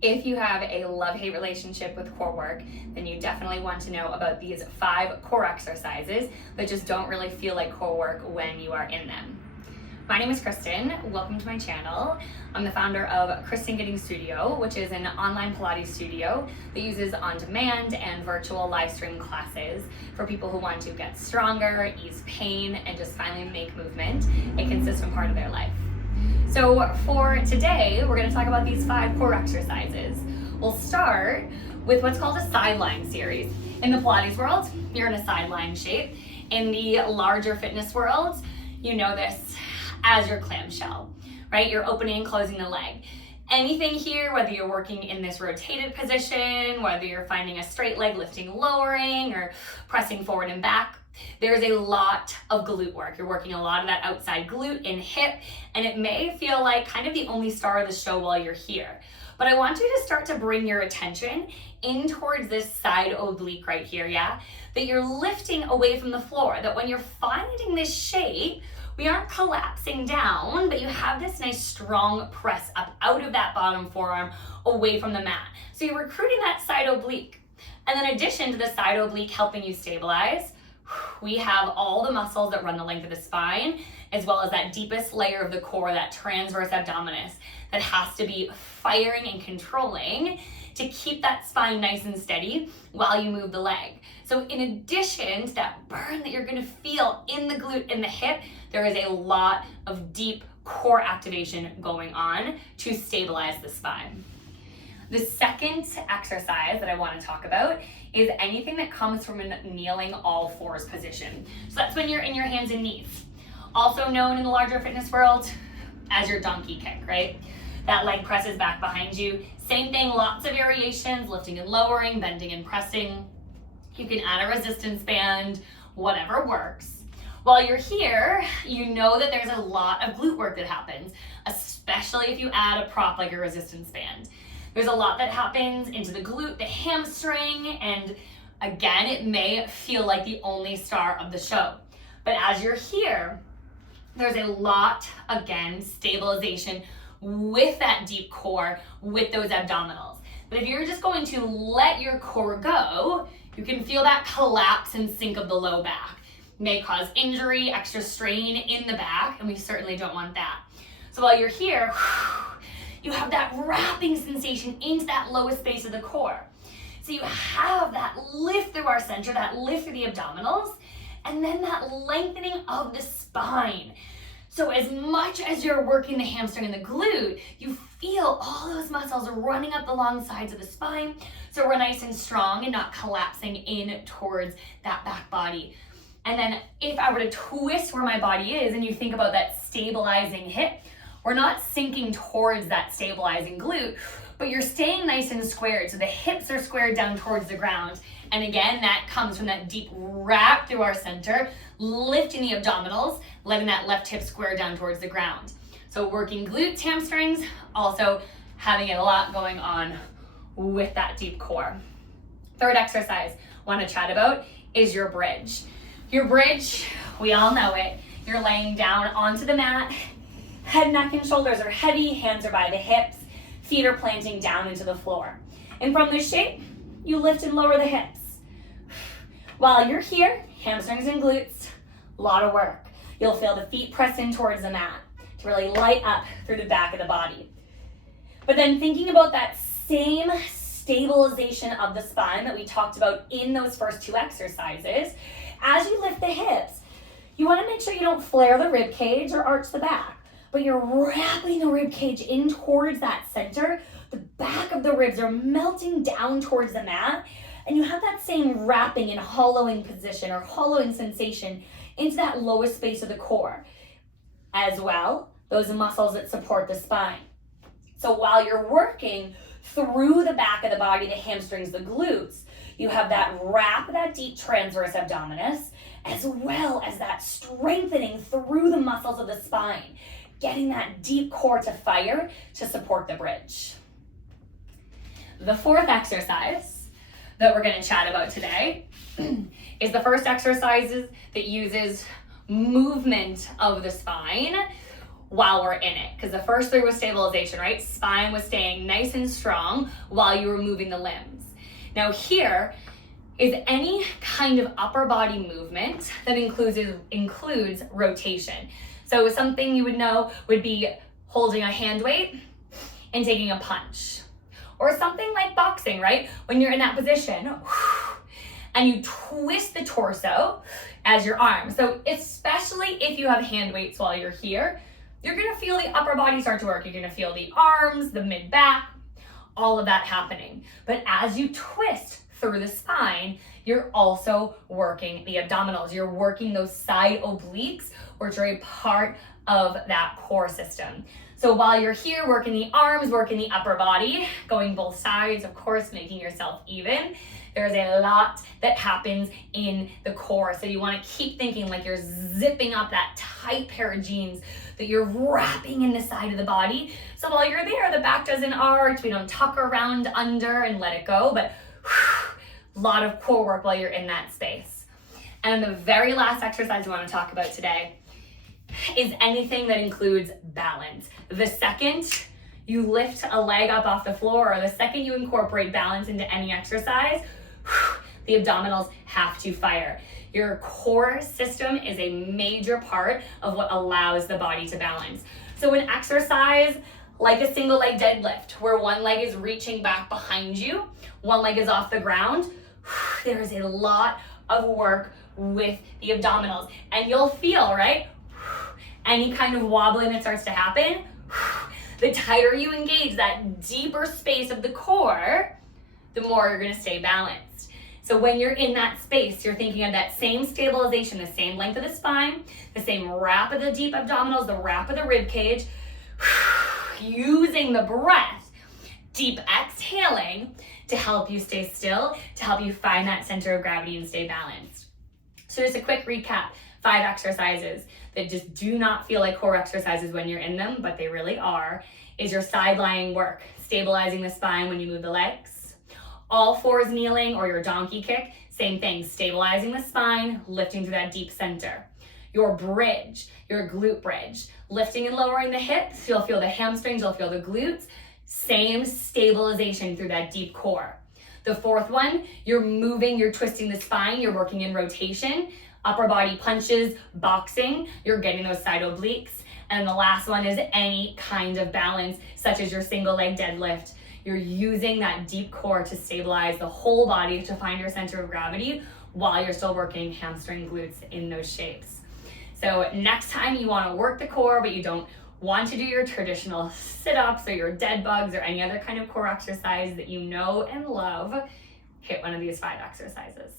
If you have a love-hate relationship with core work, then you definitely want to know about these 5 core exercises that just don't really feel like core work when you are in them. My name is Kristen. Welcome to my channel. I'm the founder of Kristen Giddings Studio, which is an online Pilates studio that uses on-demand and virtual live stream classes for people who want to get stronger, ease pain, and just finally make movement a consistent part of their life. So for today, we're going to talk about these 5 core exercises. We'll start with what's called a sideline series. In the Pilates world, you're in a sideline shape. In the larger fitness world, you know this as your clamshell, right? You're opening and closing the leg. Anything here, whether you're working in this rotated position, whether you're finding a straight leg, lifting, lowering, or pressing forward and back, there's a lot of glute work. You're working a lot of that outside glute and hip, and it may feel like kind of the only star of the show while you're here. But I want you to start to bring your attention in towards this side oblique right here, yeah? That you're lifting away from the floor, that when you're finding this shape, we aren't collapsing down, but you have this nice strong press up out of that bottom forearm away from the mat. So you're recruiting that side oblique. And in addition to the side oblique helping you stabilize, we have all the muscles that run the length of the spine, as well as that deepest layer of the core, that transverse abdominis, that has to be firing and controlling to keep that spine nice and steady while you move the leg. So in addition to that burn that you're gonna feel in the glute and the hip, there is a lot of deep core activation going on to stabilize the spine. The second exercise that I want to talk about is anything that comes from a kneeling all fours position. So that's when you're in your hands and knees. Also known in the larger fitness world as your donkey kick, right? That leg presses back behind you. Same thing, lots of variations, lifting and lowering, bending and pressing. You can add a resistance band, whatever works. While you're here, you know that there's a lot of glute work that happens, especially if you add a prop like a resistance band. There's a lot that happens into the glute, the hamstring, and again, it may feel like the only star of the show. But as you're here, there's a lot, again, stabilization with that deep core, with those abdominals. But if you're just going to let your core go, you can feel that collapse and sink of the low back. May cause injury, extra strain in the back, and we certainly don't want that. So while you're here, you have that wrapping sensation into that lowest base of the core. So you have that lift through our center, that lift through the abdominals, and then that lengthening of the spine. So as much as you're working the hamstring and the glute, you feel all those muscles running up the long sides of the spine, so we're nice and strong and not collapsing in towards that back body. And then if I were to twist where my body is and you think about that stabilizing hip, we're not sinking towards that stabilizing glute, but you're staying nice and squared. So the hips are squared down towards the ground. And again, that comes from that deep wrap through our center, lifting the abdominals, letting that left hip square down towards the ground. So working glutes, hamstrings, also having a lot going on with that deep core. Third exercise I want to chat about is your bridge. Your bridge, we all know it. You're laying down onto the mat, head, neck, and shoulders are heavy, hands are by the hips, feet are planting down into the floor. And from this shape, you lift and lower the hips. While you're here, hamstrings and glutes, a lot of work. You'll feel the feet press in towards the mat to really light up through the back of the body. But then thinking about that same stabilization of the spine that we talked about in those first 2 exercises, as you lift the hips, you want to make sure you don't flare the rib cage or arch the back, but you're wrapping the rib cage in towards that center. The back of the ribs are melting down towards the mat, and you have that same wrapping and hollowing position or hollowing sensation into that lowest space of the core. As well, those muscles that support the spine. So while you're working through the back of the body, the hamstrings, the glutes, you have that wrap, that deep transverse abdominis, as well as that strengthening through the muscles of the spine, getting that deep core to fire to support the bridge. The fourth exercise that we're going to chat about today is the first exercises that uses movement of the spine while we're in it. Because the first three was stabilization, right? Spine was staying nice and strong while you were moving the limbs. Now here is any kind of upper body movement that includes rotation. So something you would know would be holding a hand weight and taking a punch. Or something like boxing, right? When you're in that position and you twist the torso as your arm. So especially if you have hand weights while you're here, you're gonna feel the upper body start to work. You're gonna feel the arms, the mid-back, all of that happening. But as you twist through the spine, you're also working the abdominals. You're working those side obliques, which are a part of that core system. So while you're here working the arms, working the upper body, going both sides, of course, making yourself even, there's a lot that happens in the core. So you want to keep thinking like you're zipping up that tight pair of jeans, that you're wrapping in the side of the body. So while you're there, the back doesn't arch, we don't tuck around under and let it go, but a lot of core work while you're in that space. And the very last exercise we want to talk about today is anything that includes balance. The second you lift a leg up off the floor, or the second you incorporate balance into any exercise, the abdominals have to fire. Your core system is a major part of what allows the body to balance. So an exercise like a single leg deadlift, where one leg is reaching back behind you, one leg is off the ground, there's a lot of work with the abdominals. And you'll feel, right? Any kind of wobbling that starts to happen, the tighter you engage that deeper space of the core, the more you're gonna stay balanced. So when you're in that space, you're thinking of that same stabilization, the same length of the spine, the same wrap of the deep abdominals, the wrap of the rib cage, using the breath, deep exhaling to help you stay still, to help you find that center of gravity and stay balanced. So just a quick recap, 5 exercises that just do not feel like core exercises when you're in them, but they really are, is your side lying work, stabilizing the spine when you move the legs. All fours kneeling or your donkey kick, same thing, stabilizing the spine, lifting to that deep center. Your bridge, your glute bridge, lifting and lowering the hips, you'll feel the hamstrings, you'll feel the glutes, same stabilization through that deep core. The fourth one, you're moving, you're twisting the spine, you're working in rotation, upper body punches, boxing, you're getting those side obliques. And the last one is any kind of balance, such as your single leg deadlift. You're using that deep core to stabilize the whole body to find your center of gravity while you're still working hamstring, glutes in those shapes. So next time you want to work the core, but you don't want to do your traditional sit-ups or your dead bugs or any other kind of core exercise that you know and love, hit one of these 5 exercises.